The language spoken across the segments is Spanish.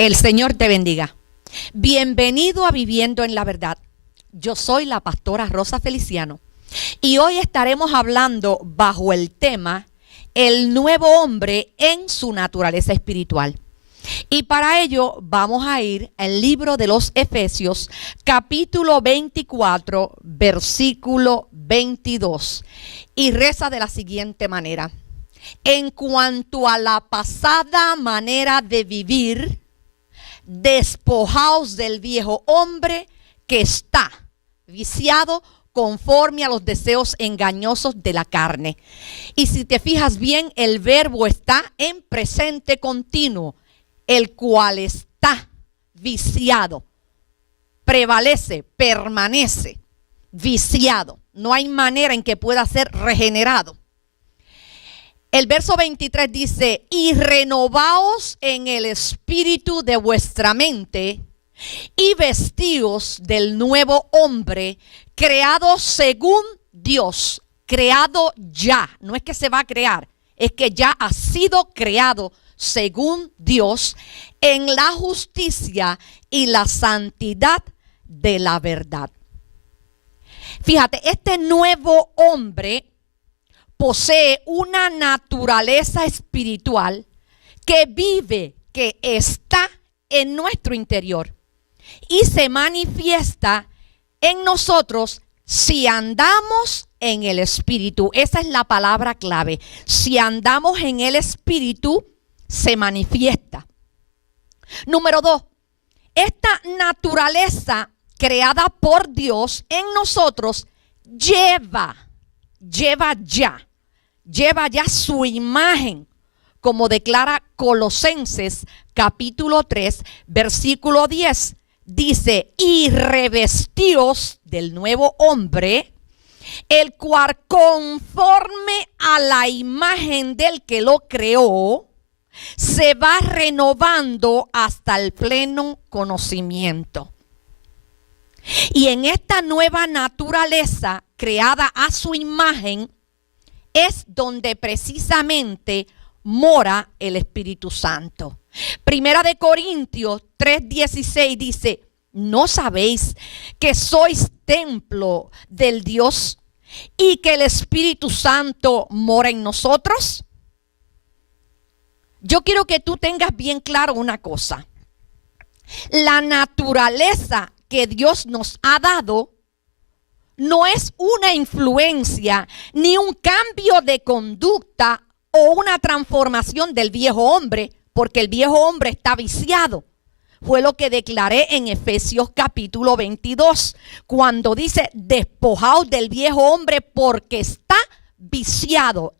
El Señor te bendiga. Bienvenido a Viviendo en la Verdad. Yo soy la pastora Rosa Feliciano y hoy estaremos hablando bajo el tema el nuevo hombre en su naturaleza espiritual. Y para ello vamos a ir al libro de los Efesios, capítulo 24, versículo 22. Y reza de la siguiente manera: en cuanto a la pasada manera de vivir, despojaos del viejo hombre que está viciado conforme a los deseos engañosos de la carne. Y si te fijas bien, el verbo está en presente continuo, el cual está viciado, prevalece, permanece viciado. No hay manera en que pueda ser regenerado. El verso 23 dice: y renovaos en el espíritu de vuestra mente y vestíos del nuevo hombre, creado según Dios, creado ya. No es que se va a crear, es que ya ha sido creado según Dios en la justicia y la santidad de la verdad. Fíjate, este nuevo hombre posee una naturaleza espiritual que vive, que está en nuestro interior y se manifiesta en nosotros si andamos en el espíritu. Esa es la palabra clave. Si andamos en el espíritu, se manifiesta. Número 2, esta naturaleza creada por Dios en nosotros lleva ya su imagen, como declara Colosenses capítulo 3, versículo 10. Dice: y revestíos del nuevo hombre, el cual conforme a la imagen del que lo creó, se va renovando hasta el pleno conocimiento. Y en esta nueva naturaleza creada a su imagen es donde precisamente mora el Espíritu Santo. Primera de Corintios 3:16 dice: ¿no sabéis que sois templo del Dios y que el Espíritu Santo mora en nosotros? Yo quiero que tú tengas bien claro una cosa. La naturaleza que Dios nos ha dado no es una influencia ni un cambio de conducta o una transformación del viejo hombre, porque el viejo hombre está viciado. Fue lo que declaré en Efesios capítulo 22, cuando dice: despojaos del viejo hombre porque está viciado,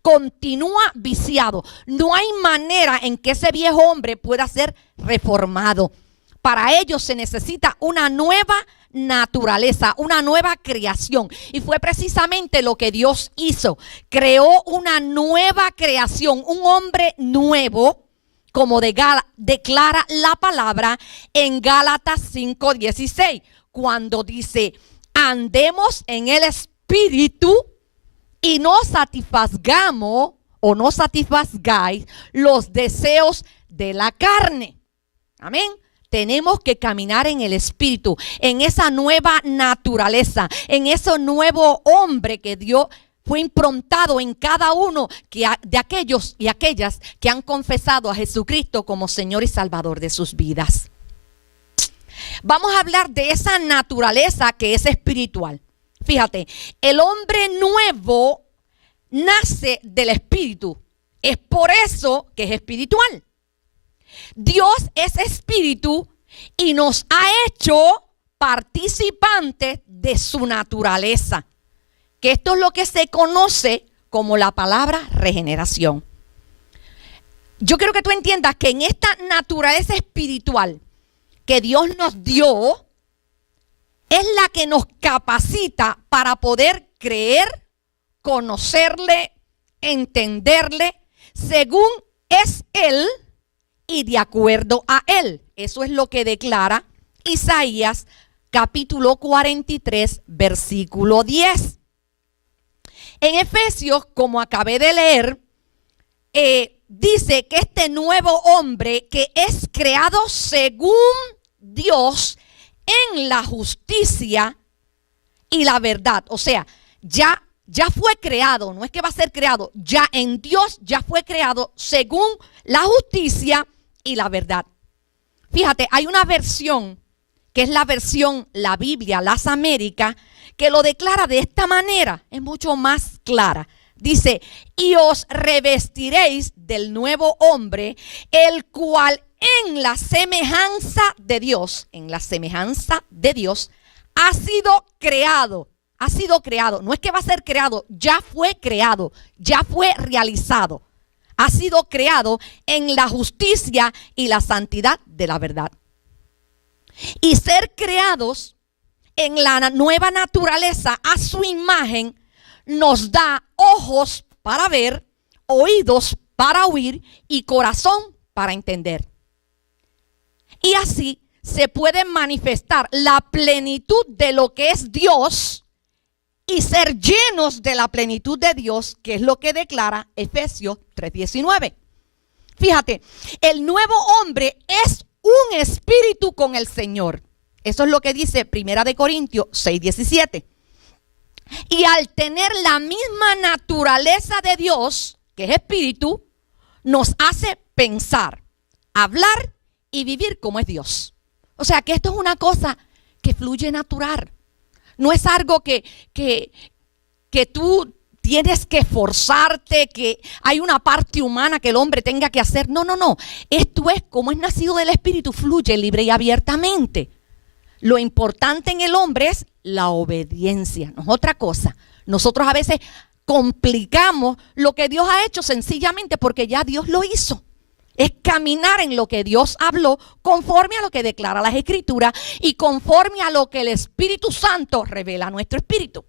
continúa viciado. No hay manera en que ese viejo hombre pueda ser reformado. Para ello se necesita una nueva naturaleza, una nueva creación. Y fue precisamente lo que Dios hizo. Creó una nueva creación, un hombre nuevo, como declara la palabra en Gálatas 5:16, cuando dice: andemos en el espíritu y no satisfagamos o no satisfagáis los deseos de la carne. Amén. Tenemos que caminar en el espíritu, en esa nueva naturaleza, en ese nuevo hombre que Dios fue improntado en cada uno de aquellos y aquellas que han confesado a Jesucristo como Señor y Salvador de sus vidas. Vamos a hablar de esa naturaleza que es espiritual. Fíjate, el hombre nuevo nace del espíritu. Es por eso que es espiritual. Dios es espíritu y nos ha hecho participantes de su naturaleza, que esto es lo que se conoce como la palabra regeneración. Yo quiero que tú entiendas que en esta naturaleza espiritual que Dios nos dio, es la que nos capacita para poder creer, conocerle, entenderle, según es Él y de acuerdo a Él. Eso es lo que declara Isaías capítulo 43, versículo 10. En Efesios, como acabé de leer, dice que este nuevo hombre que es creado según Dios en la justicia y la verdad. O sea, ya fue creado, no es que va a ser creado, ya en Dios ya fue creado según la justicia y la verdad. Fíjate, hay una versión que es la versión, la Biblia, las Américas, que lo declara de esta manera, es mucho más clara. Dice, y os revestiréis del nuevo hombre, el cual en la semejanza de Dios, ha sido creado. Ha sido creado, no es que va a ser creado, ya fue creado, ya fue realizado. Ha sido creado en la justicia y la santidad de la verdad. Y ser creados en la nueva naturaleza a su imagen nos da ojos para ver, oídos para oír y corazón para entender. Y así se puede manifestar la plenitud de lo que es Dios y ser llenos de la plenitud de Dios, que es lo que declara Efesios 3:19. Fíjate, el nuevo hombre es un espíritu con el Señor. Eso es lo que dice 1 Corintios 6:17. Y al tener la misma naturaleza de Dios, que es espíritu, nos hace pensar, hablar y vivir como es Dios. O sea que esto es una cosa que fluye natural. No es algo que tú tienes que forzarte, que hay una parte humana que el hombre tenga que hacer. No. Esto es como es nacido del Espíritu, fluye libre y abiertamente. Lo importante en el hombre es la obediencia, no es otra cosa. Nosotros a veces complicamos lo que Dios ha hecho sencillamente porque ya Dios lo hizo. Es caminar en lo que Dios habló conforme a lo que declara las Escrituras y conforme a lo que el Espíritu Santo revela a nuestro espíritu.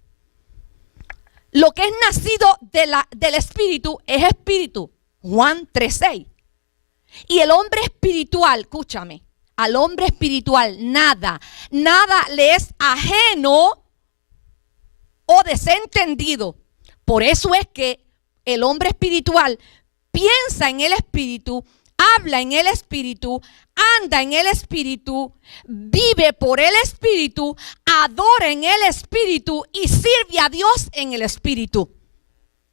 Lo que es nacido del Espíritu es espíritu. Juan 3:6. Y el hombre espiritual, escúchame, al hombre espiritual nada le es ajeno o desentendido. Por eso es que el hombre espiritual piensa en el Espíritu, habla en el Espíritu, anda en el Espíritu, vive por el Espíritu, adora en el Espíritu y sirve a Dios en el Espíritu.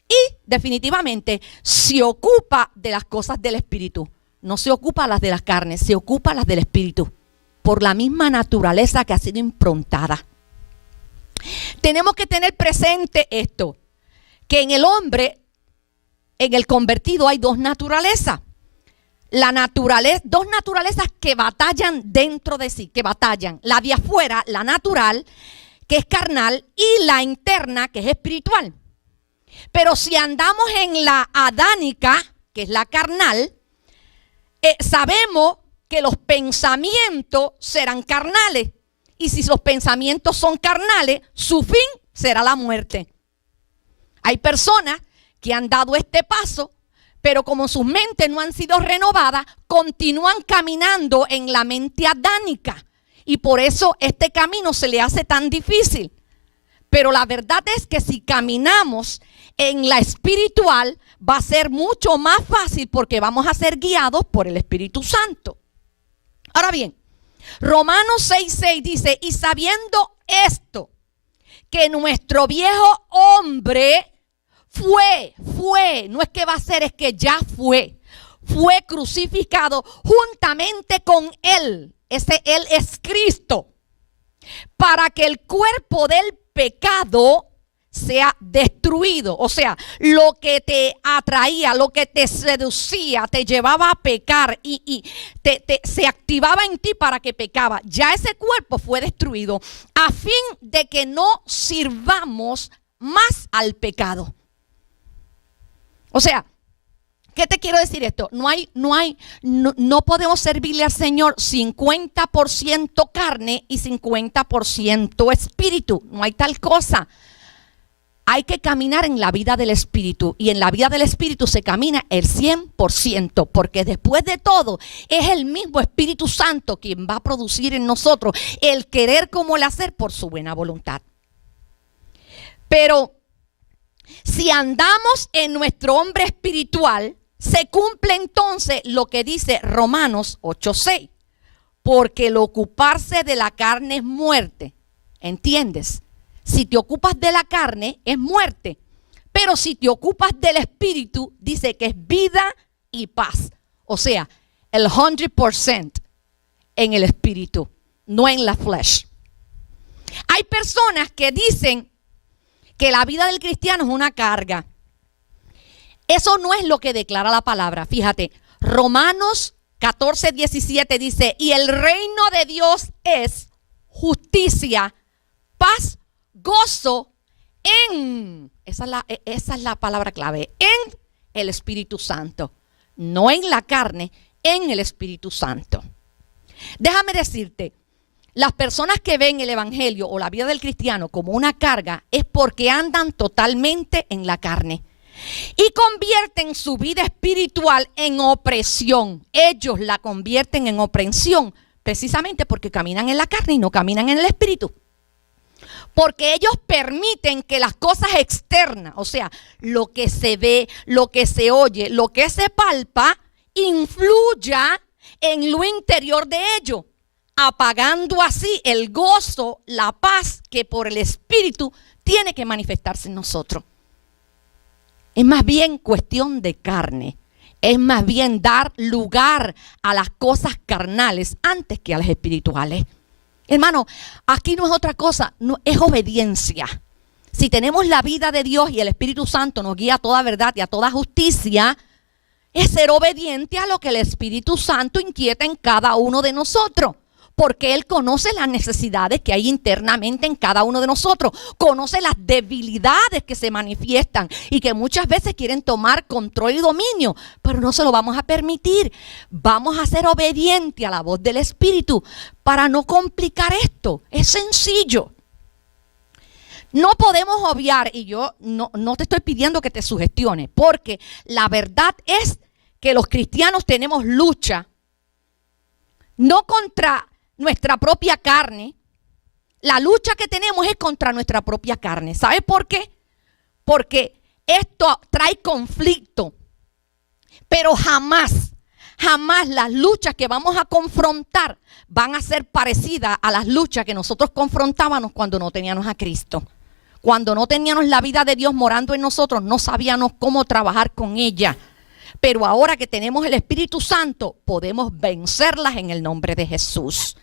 Y definitivamente se ocupa de las cosas del Espíritu. No se ocupa las de las carnes, se ocupa las del Espíritu. Por la misma naturaleza que ha sido improntada. Tenemos que tener presente esto, que en el hombre, en el convertido hay dos naturalezas. Dos naturalezas que batallan dentro de sí, que batallan. La de afuera, la natural, que es carnal, y la interna, que es espiritual. Pero si andamos en la adánica, que es la carnal, sabemos que los pensamientos serán carnales. Y si los pensamientos son carnales, su fin será la muerte. Hay personas que han dado este paso, pero como sus mentes no han sido renovadas, continúan caminando en la mente adánica. Y por eso este camino se le hace tan difícil. Pero la verdad es que si caminamos en la espiritual, va a ser mucho más fácil porque vamos a ser guiados por el Espíritu Santo. Ahora bien, Romanos 6:6 dice, y sabiendo esto, que nuestro viejo hombre fue, no es que va a ser, es que ya fue crucificado juntamente con él. Ese él es Cristo, para que el cuerpo del pecado sea destruido. O sea, lo que te atraía, lo que te seducía, te llevaba a pecar y se activaba en ti para que pecaba. Ya ese cuerpo fue destruido a fin de que no sirvamos más al pecado. O sea, ¿qué te quiero decir esto? No podemos servirle al Señor 50% carne y 50% espíritu. No hay tal cosa. Hay que caminar en la vida del Espíritu, y en la vida del Espíritu se camina el 100%, porque después de todo es el mismo Espíritu Santo quien va a producir en nosotros el querer como el hacer por su buena voluntad. Pero si andamos en nuestro hombre espiritual, se cumple entonces lo que dice Romanos 8:6. Porque el ocuparse de la carne es muerte. ¿Entiendes? Si te ocupas de la carne es muerte. Pero si te ocupas del espíritu, dice que es vida y paz. O sea, el 100% en el espíritu, no en la flesh. Hay personas que dicen que la vida del cristiano es una carga. Eso no es lo que declara la palabra. Fíjate, Romanos 14:17 dice, y el reino de Dios es justicia, paz, gozo en, esa es la palabra clave, en el Espíritu Santo. No en la carne, en el Espíritu Santo. Déjame decirte, las personas que ven el evangelio o la vida del cristiano como una carga es porque andan totalmente en la carne y convierten su vida espiritual en opresión. Ellos la convierten en opresión precisamente porque caminan en la carne y no caminan en el espíritu. Porque ellos permiten que las cosas externas, o sea, lo que se ve, lo que se oye, lo que se palpa, influya en lo interior de ellos, apagando así el gozo, la paz que por el Espíritu tiene que manifestarse en nosotros. Es más bien cuestión de carne. Es más bien dar lugar a las cosas carnales antes que a las espirituales. Hermano, aquí no es otra cosa, no, es obediencia. Si tenemos la vida de Dios y el Espíritu Santo nos guía a toda verdad y a toda justicia, es ser obediente a lo que el Espíritu Santo inquieta en cada uno de nosotros. Porque Él conoce las necesidades que hay internamente en cada uno de nosotros. Conoce las debilidades que se manifiestan y que muchas veces quieren tomar control y dominio. Pero no se lo vamos a permitir. Vamos a ser obedientes a la voz del Espíritu para no complicar esto. Es sencillo. No podemos obviar, y yo no te estoy pidiendo que te sugestiones, porque la verdad es que los cristianos tenemos lucha, no contra nuestra propia carne. La lucha que tenemos es contra nuestra propia carne. ¿Sabes por qué? Porque esto trae conflicto. Pero jamás las luchas que vamos a confrontar van a ser parecidas a las luchas que nosotros confrontábamos cuando no teníamos a Cristo. Cuando no teníamos la vida de Dios morando en nosotros, no sabíamos cómo trabajar con ella. Pero ahora que tenemos el Espíritu Santo, podemos vencerlas en el nombre de Jesús.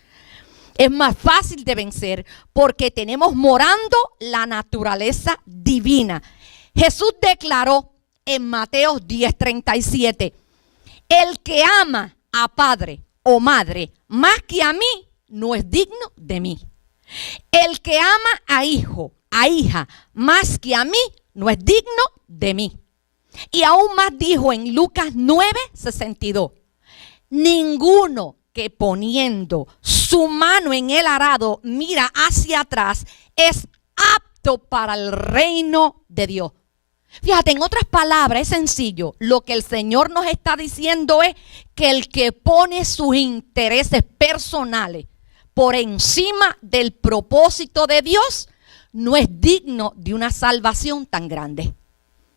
Es más fácil de vencer porque tenemos morando la naturaleza divina. Jesús declaró en Mateo 10:37, el que ama a padre o madre más que a mí, no es digno de mí. El que ama a hijo, a hija, más que a mí, no es digno de mí. Y aún más dijo en Lucas 9:62, ninguno que poniendo su mano en el arado mira hacia atrás es apto para el reino de Dios. Fíjate, en otras palabras, es sencillo. Lo que el Señor nos está diciendo es que el que pone sus intereses personales por encima del propósito de Dios no es digno de una salvación tan grande.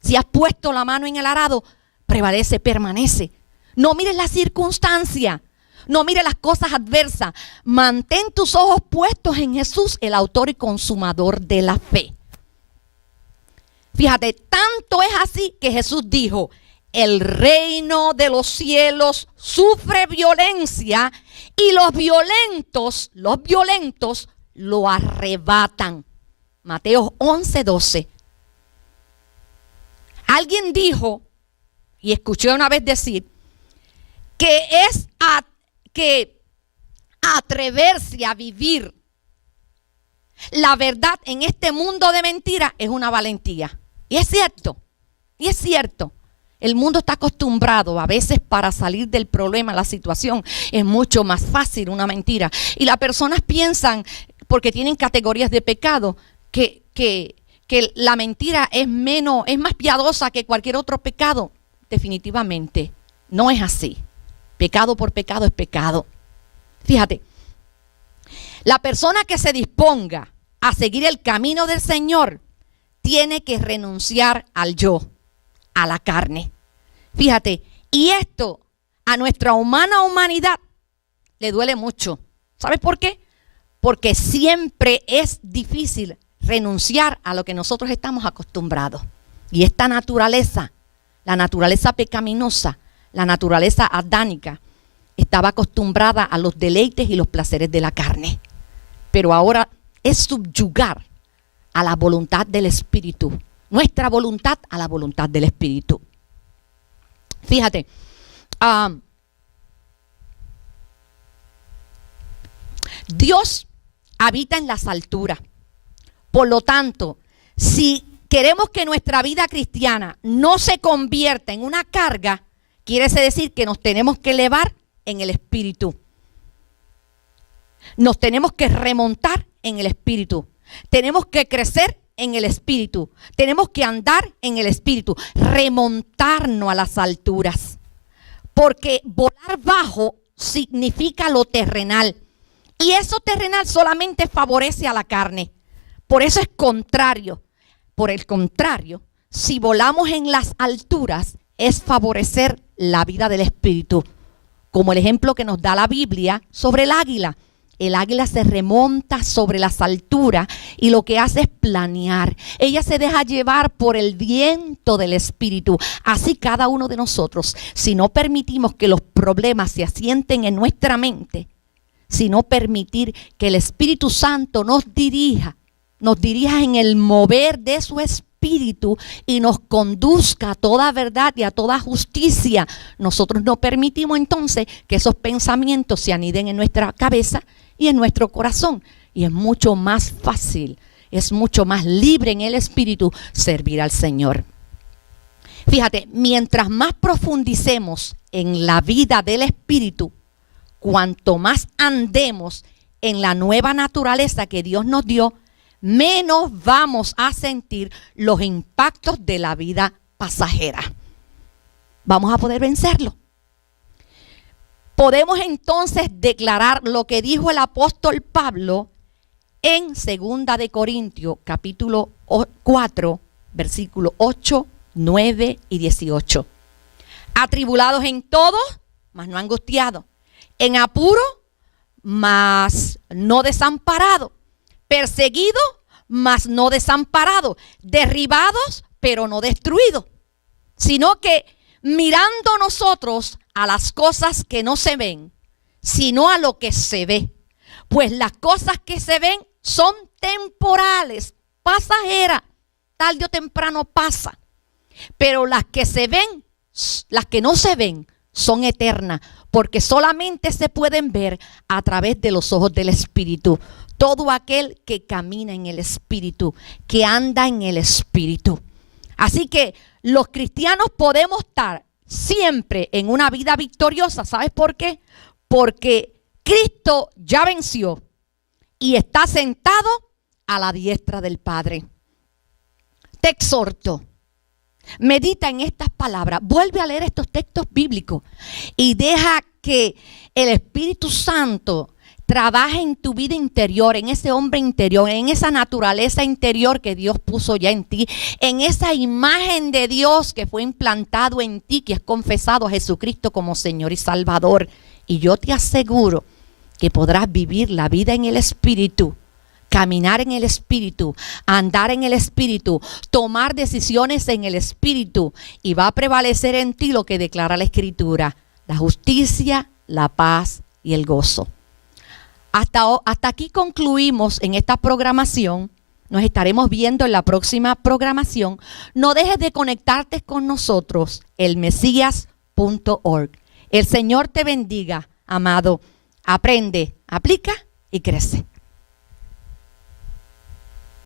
Si has puesto la mano en el arado, prevalece, permanece. No mires la circunstancia. No mires las cosas adversas. Mantén tus ojos puestos en Jesús, el autor y consumador de la fe. Fíjate, tanto es así que Jesús dijo, el reino de los cielos sufre violencia y los violentos lo arrebatan. Mateo 11:12. Alguien dijo, y escuché una vez decir, que es que atreverse a vivir la verdad en este mundo de mentiras es una valentía. Y es cierto, El mundo está acostumbrado a veces para salir del problema, la situación, es mucho más fácil una mentira. Y las personas piensan, porque tienen categorías de pecado, que la mentira es más piadosa que cualquier otro pecado. Definitivamente no es así. Pecado por pecado es pecado. Fíjate, la persona que se disponga a seguir el camino del Señor tiene que renunciar al yo, a la carne. Fíjate, y esto a nuestra humanidad le duele mucho. ¿Sabes por qué? Porque siempre es difícil renunciar a lo que nosotros estamos acostumbrados. Y esta naturaleza, la naturaleza pecaminosa, la naturaleza adánica, estaba acostumbrada a los deleites y los placeres de la carne. Pero ahora es subyugar a la voluntad del Espíritu, nuestra voluntad a la voluntad del Espíritu. Fíjate, Dios habita en las alturas. Por lo tanto, si queremos que nuestra vida cristiana no se convierta en una carga, quiere decir que nos tenemos que elevar en el Espíritu. Nos tenemos que remontar en el Espíritu. Tenemos que crecer en el Espíritu. Tenemos que andar en el Espíritu. Remontarnos a las alturas. Porque volar bajo significa lo terrenal. Y eso terrenal solamente favorece a la carne. Por eso es contrario. Por el contrario, si volamos en las alturas, es favorecer la vida del Espíritu. Como el ejemplo que nos da la Biblia sobre el águila. El águila se remonta sobre las alturas y lo que hace es planear. Ella se deja llevar por el viento del Espíritu. Así cada uno de nosotros, si no permitimos que los problemas se asienten en nuestra mente, si no permitir que el Espíritu Santo nos dirija en el mover de su Espíritu y nos conduzca a toda verdad y a toda justicia, nosotros no permitimos entonces que esos pensamientos se aniden en nuestra cabeza y en nuestro corazón. Y es mucho más fácil, es mucho más libre en el Espíritu servir al Señor. Fíjate, mientras más profundicemos en la vida del Espíritu, cuanto más andemos en la nueva naturaleza que Dios nos dio, menos vamos a sentir los impactos de la vida pasajera. Vamos a poder vencerlo. Podemos entonces declarar lo que dijo el apóstol Pablo en 2 de Corintios, capítulo 4, versículos 8, 9 y 18. Atribulados en todo, mas no angustiados. En apuro, mas no desamparados. Perseguidos, mas no desamparados. Derribados, pero no destruidos. Sino que mirando nosotros a las cosas que no se ven, sino a lo que se ve. Pues las cosas que se ven son temporales, pasajeras, tarde o temprano pasa. Pero las que se ven, las que no se ven, son eternas, porque solamente se pueden ver a través de los ojos del Espíritu. Todo aquel que camina en el Espíritu, que anda en el Espíritu. Así que los cristianos podemos estar siempre en una vida victoriosa. ¿Sabes por qué? Porque Cristo ya venció y está sentado a la diestra del Padre. Te exhorto, medita en estas palabras, vuelve a leer estos textos bíblicos y deja que el Espíritu Santo trabaje en tu vida interior, en ese hombre interior, en esa naturaleza interior que Dios puso ya en ti, en esa imagen de Dios que fue implantado en ti, que has confesado a Jesucristo como Señor y Salvador. Y yo te aseguro que podrás vivir la vida en el Espíritu, caminar en el Espíritu, andar en el Espíritu, tomar decisiones en el Espíritu, y va a prevalecer en ti lo que declara la Escritura: la justicia, la paz y el gozo. Hasta aquí concluimos en esta programación. Nos estaremos viendo en la próxima programación. No dejes de conectarte con nosotros, elmesias.org. El Señor te bendiga, amado. Aprende, aplica y crece.